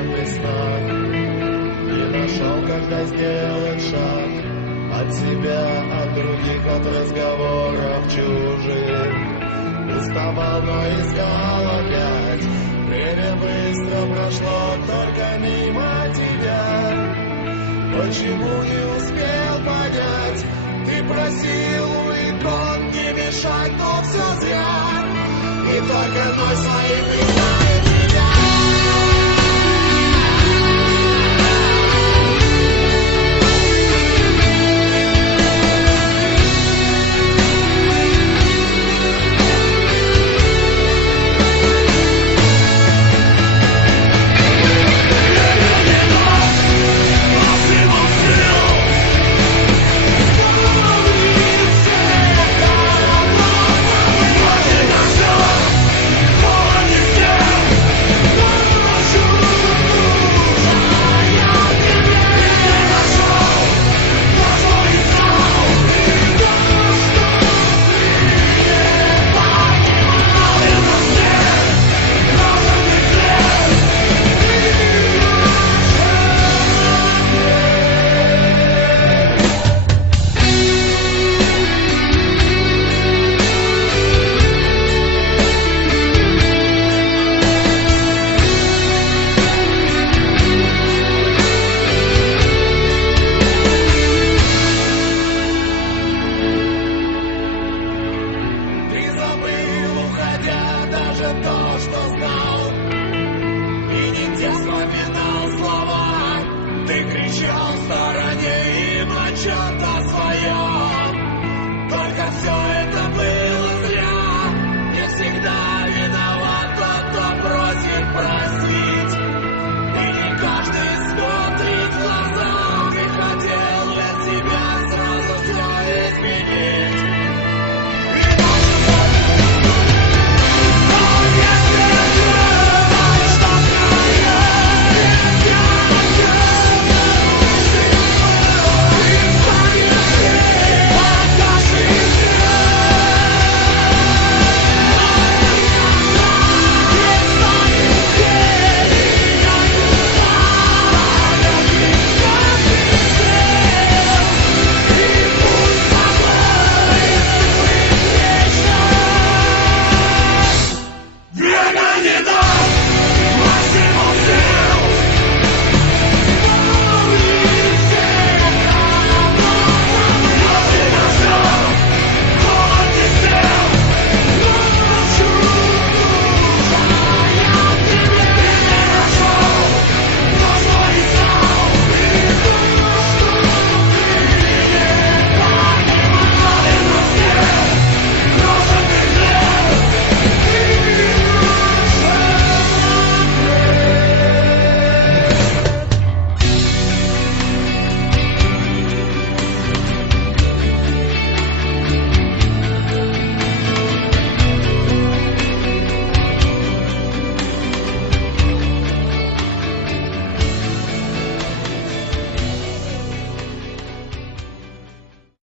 памятных снах. Не нашел, когда сделать шаг от себя, от других, от разговоров чужих. Уставал, но искал опять. Время быстро прошло, только мимо тебя. Почему не успел понять? Ты просил у икон не мешать, но все зря. И только ночь своим признать.